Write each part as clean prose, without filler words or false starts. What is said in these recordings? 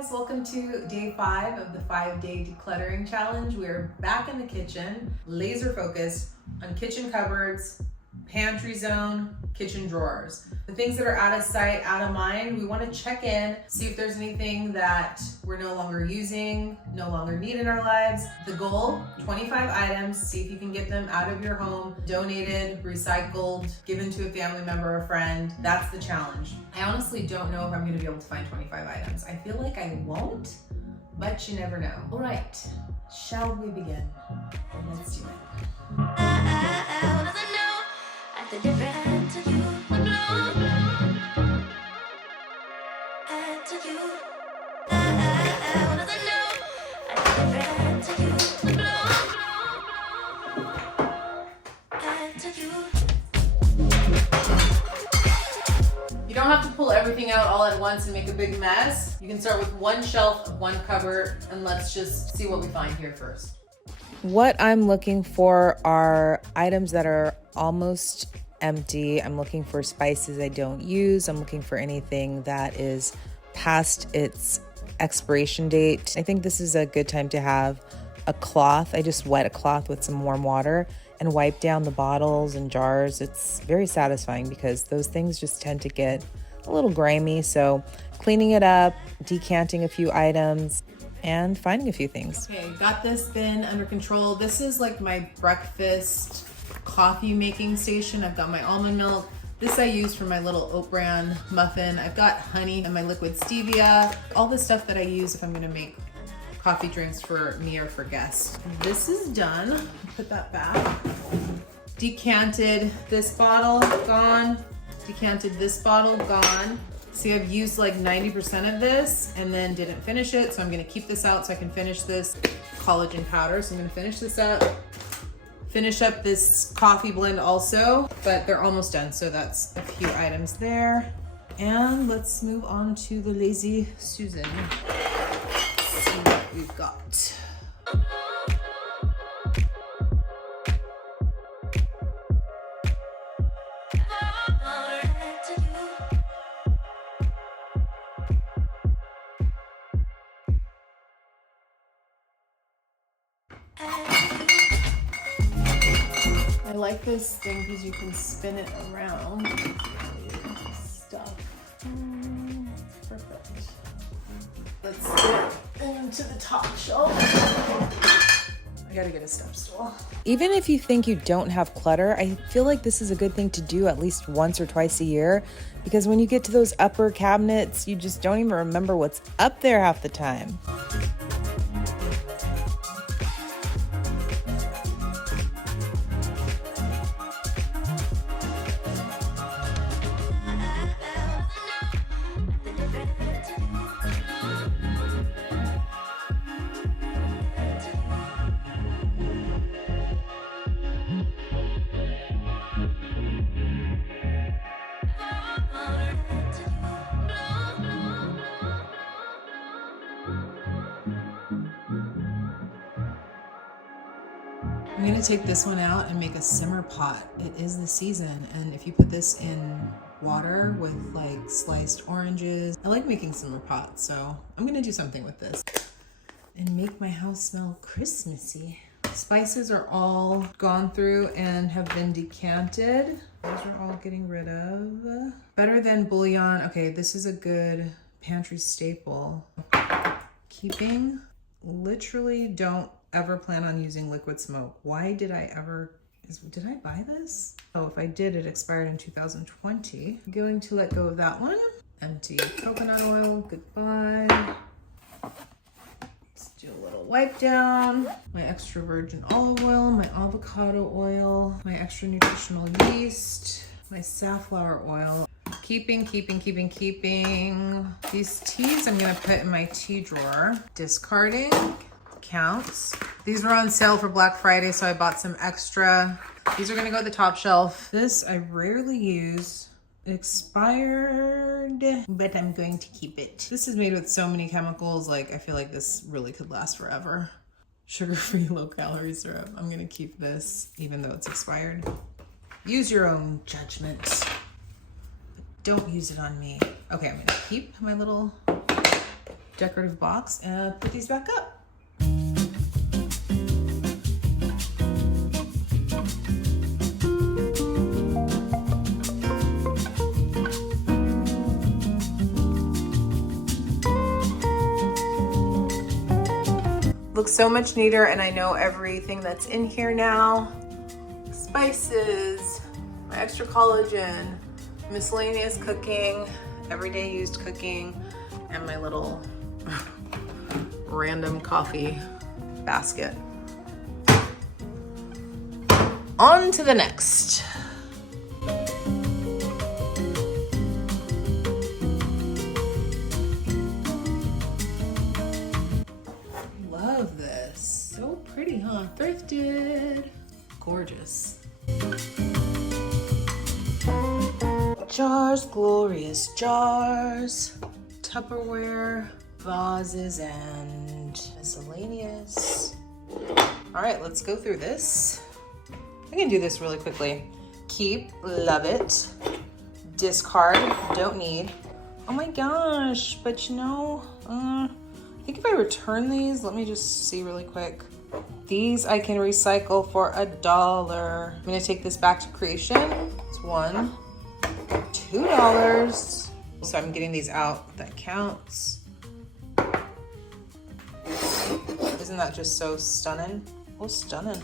guys, welcome to day 5 of the 5-day decluttering challenge. We're back in the kitchen, laser focused on kitchen cupboards, pantry zone, kitchen drawers. The things that are out of sight, out of mind, we want to check in, see if there's anything that we're no longer using, no longer need in our lives. The goal, 25 items, see if you can get them out of your home, donated, recycled, given to a family member or friend. That's the challenge. I honestly don't know if I'm going to be able to find 25 items. I feel like I won't, but you never know. All right, shall we begin? Let's do it. The different to you, the blow, and to you, doesn't know, different to you, the blow, and to you. You don't have to pull everything out all at once and make a big mess. You can start with one shelf of one cupboard, and let's just see what we find here first. What I'm looking for are items that are almost empty. I'm looking for spices I don't use. I'm looking for anything that is past its expiration date. I think this is a good time to have a cloth. I just wet a cloth with some warm water and wipe down the bottles and jars. It's very satisfying because those things just tend to get a little grimy. So cleaning it up, decanting a few items, and finding a few things. Okay, got this bin under control. This is like my breakfast coffee making station. I've got my almond milk. This I use for my little oat bran muffin. I've got honey and my liquid stevia. All the stuff that I use if I'm gonna make coffee drinks for me or for guests. This is done. Put that back. Decanted this bottle, gone. Decanted this bottle, gone. See, I've used like 90% of this and then didn't finish it. So I'm gonna keep this out so I can finish this collagen powder. So I'm gonna finish this up. Finish up this coffee blend also, but they're almost done. So that's a few items there. And let's move on to the Lazy Susan. Let's see what we've got. I like this thing because you can spin it around. Stuff. Perfect. Let's get into the top shelf. I gotta get a step stool. Even if you think you don't have clutter, I feel like this is a good thing to do at least once or twice a year, because when you get to those upper cabinets, you just don't even remember what's up there half the time. I'm gonna take this one out and make a simmer pot. It is the season, and if you put this in water with like sliced oranges, I like making simmer pots, so I'm gonna do something with this and make my house smell Christmassy. Spices are all gone through and have been decanted. Those are all getting rid of. Better than bouillon. Okay, this is a good pantry staple. Keeping. Literally don't ever plan on using liquid smoke. Why did I ever, did I buy this? Oh, if I did, it expired in 2020. I'm going to let go of that one. Empty coconut oil, goodbye. Let's do a little wipe down. My extra virgin olive oil, my avocado oil, my extra nutritional yeast, my safflower oil. Keeping. These teas I'm gonna put in my tea drawer. Discarding. Counts. These were on sale for Black Friday, so I bought some extra. These are gonna go at the top shelf. This I rarely use. It expired, but I'm going to keep it. This is made with so many chemicals, like I feel like this really could last forever. Sugar-free, low-calorie syrup. I'm gonna keep this even though it's expired. Use your own judgment, but don't use it on me. Okay, I'm gonna keep my little decorative box and put these back up. Looks so much neater, and I know everything that's in here now. Spices, my extra collagen, miscellaneous cooking, everyday used cooking, and my little random coffee basket. On to the next. Love this. So pretty, huh? Thrifted. Gorgeous. Jars, glorious jars, Tupperware, vases, and miscellaneous. All right, let's go through this. I can do this really quickly. Keep, love it. Discard, don't need. Oh my gosh, but you know, I think if I return these, let me just see really quick. These I can recycle for $1. I'm gonna take this back to creation. It's $1, $2. So I'm getting these out, that counts. Isn't that just so stunning? Oh, stunning.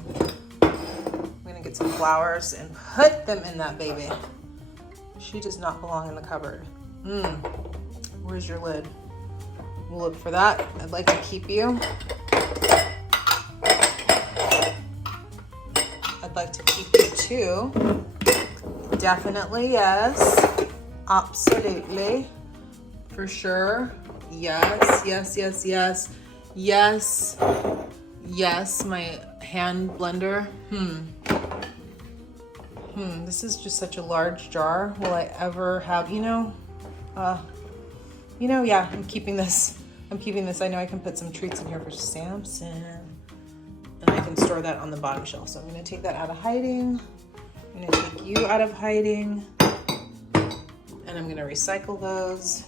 I'm gonna get some flowers and put them in that baby. She does not belong in the cupboard. Where's your lid? We'll look for that. I'd like to keep you. I'd like to keep you too. Definitely, yes. Absolutely. For sure. Yes, yes, yes, yes. Yes. Yes, my hand blender. This is just such a large jar. Will I ever have, yeah, I'm keeping this. I'm keeping this. I know I can put some treats in here for Samson. And I can store that on the bottom shelf. So I'm gonna take that out of hiding. I'm gonna take you out of hiding. And I'm gonna recycle those.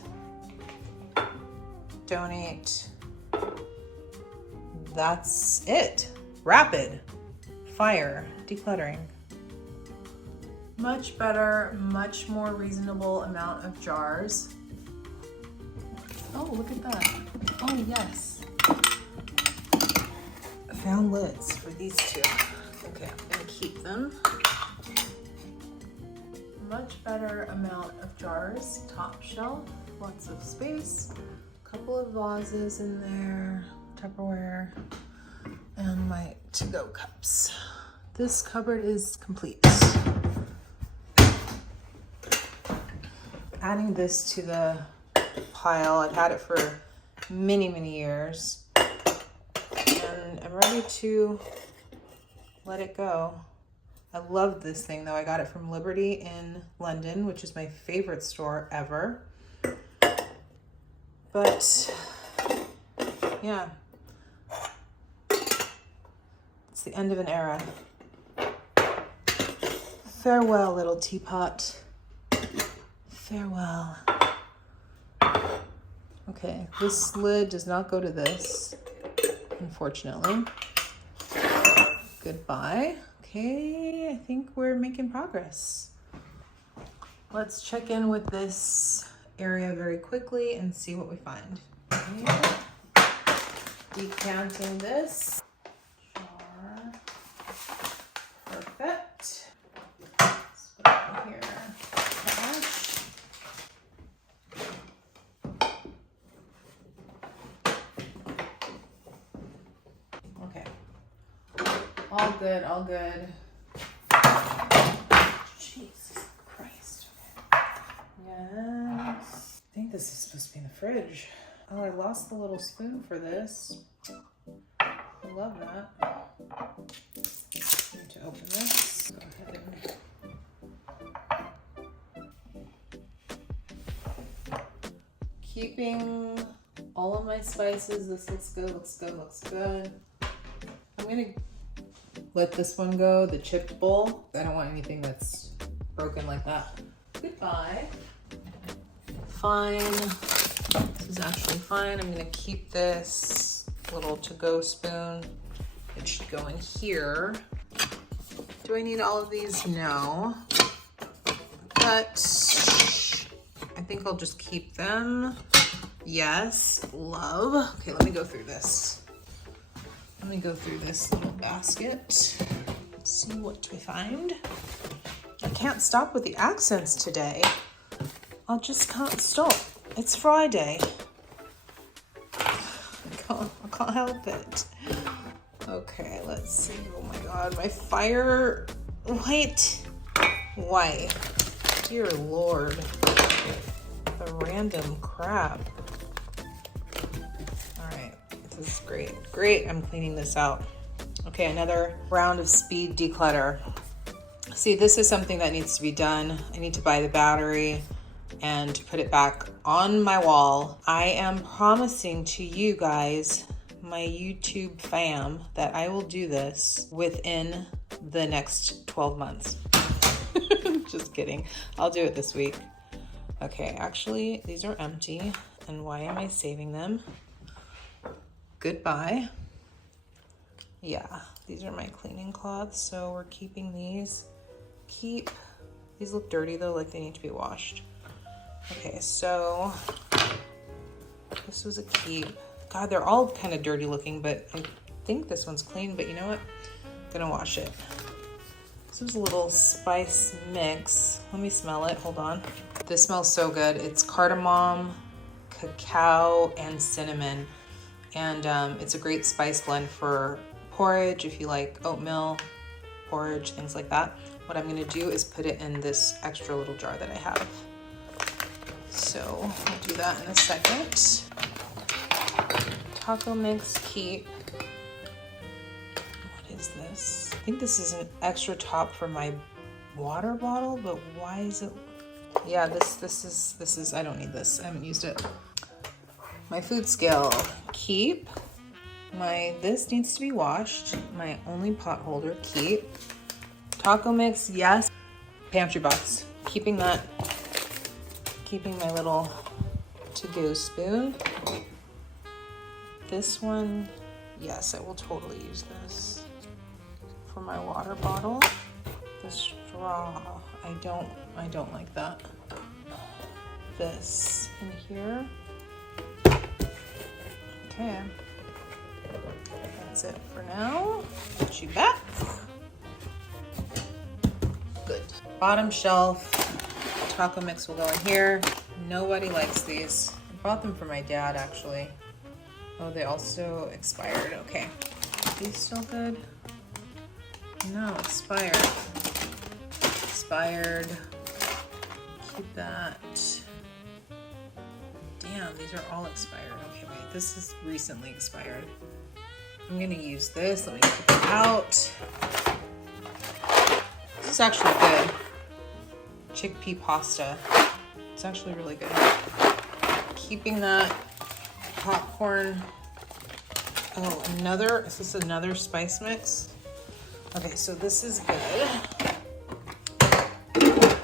Donate. That's it. Rapid fire decluttering. Much better, much more reasonable amount of jars. Oh, look at that. Oh, yes. I found lids for these two. Okay, I'm gonna keep them. Much better amount of jars. Top shelf, lots of space. A couple of vases in there, Tupperware, and my to-go cups. This cupboard is complete. Adding this to the pile. I've had it for many, many years. And I'm ready to let it go. I love this thing though. I got it from Liberty in London, which is my favorite store ever. But yeah, it's the end of an era. Farewell, little teapot. Farewell. Okay, this lid does not go to this, unfortunately. Goodbye. Okay, I think we're making progress. Let's check in with this area very quickly and see what we find. Okay. Decanting this. Jar. Perfect. Let's put it in here. Cash. Okay. All good, all good. Jesus Christ. Yes. I think this is supposed to be in the fridge. Oh, I lost the little spoon for this. I love that. Need to open this. Go ahead and keeping all of my spices. This looks good, looks good, looks good. I'm gonna let this one go, the chipped bowl. I don't want anything that's broken like that. Goodbye. Fine. is actually fine. I'm gonna keep this little to-go spoon. It should go in here. Do I need all of these? No. But I think I'll just keep them. Yes, love. Okay, let me go through this. Let me go through this little basket. See what we find. I can't stop with the accents today. I just can't stop. It's Friday. I can't help it. Okay, let's see. Oh my God, my fire. What? Why? Dear Lord. The random crap. All right, this is great. Great, I'm cleaning this out. Okay, another round of speed declutter. See, this is something that needs to be done. I need to buy the battery and put it back on my wall. I am promising to you guys, my YouTube fam, that I will do this within the next 12 months. Just kidding. I'll do it this week. Okay, actually, these are empty. And why am I saving them? Goodbye. Yeah, these are my cleaning cloths, so we're keeping these. These look dirty though, like they need to be washed. Okay, so this was a keep. God, they're all kind of dirty looking, but I think this one's clean, but you know what? I'm gonna wash it. This was a little spice mix. Let me smell it, hold on. This smells so good. It's cardamom, cacao, and cinnamon. And it's a great spice blend for porridge, if you like oatmeal, porridge, things like that. What I'm gonna do is put it in this extra little jar that I have. So I'll do that in a second. Taco mix keep. What is this? I think this is an extra top for my water bottle, but why is it? Yeah, this is, I don't need this. I haven't used it. My food scale keep. This needs to be washed. My only pot holder keep. Taco mix, yes. Pantry box, keeping that. Keeping my little to-go spoon. This one, yes, I will totally use this. For my water bottle, the straw, I don't like that. This in here. Okay, that's it for now. Put you back. Good. Bottom shelf. Taco mix will go in here. Nobody likes these. I bought them for my dad, actually. Oh, they also expired. Okay. Are these still good? No, expired. Expired. Keep that. Damn, these are all expired. Okay, wait. This is recently expired. I'm gonna use this. Let me put it out. This is actually good. Chickpea pasta. It's actually really good. Keeping that popcorn. Oh, is this another spice mix? Okay, so this is good.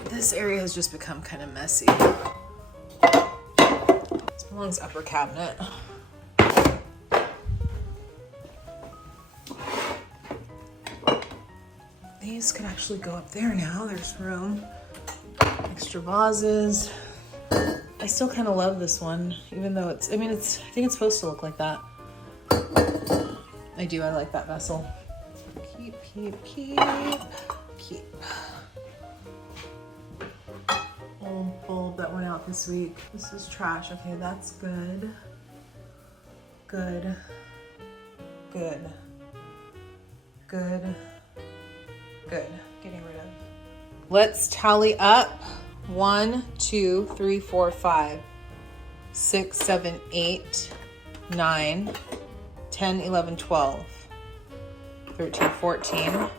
This area has just become kind of messy. This belongs upper cabinet. These could actually go up there now. There's room. Extra vases. I still kind of love this one, even though I think it's supposed to look like that. I do, I like that vessel. Keep. Old bulb that went out this week. This is trash. Okay, that's good. Good. Getting rid of. Let's tally up. 1, 2, 3, 4, 5, 6, 7, 8, 9, 10, 11, 12, 13, 14,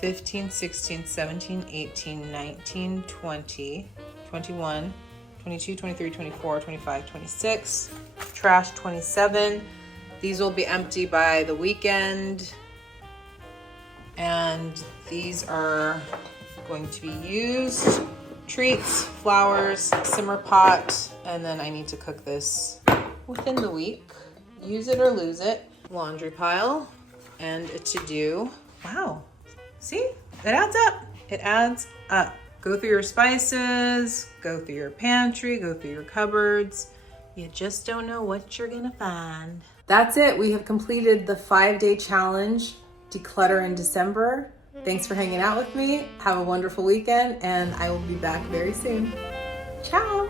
15, 16, 17, 18, 19, 20, 21, 22, 23, 24, 25, 26, trash 27. These will be empty by the weekend. And these are going to be used. Treats, flowers, simmer pot, And then I need to cook this within the week. Use it or lose it. Laundry pile and a to-do. Wow, see, it adds up. It adds up. Go through your spices, go through your pantry, go through your cupboards. You just don't know what you're gonna find. That's it. We have completed the 5-day challenge, Declutter in December. Thanks for hanging out with me. Have a wonderful weekend, and I will be back very soon. Ciao.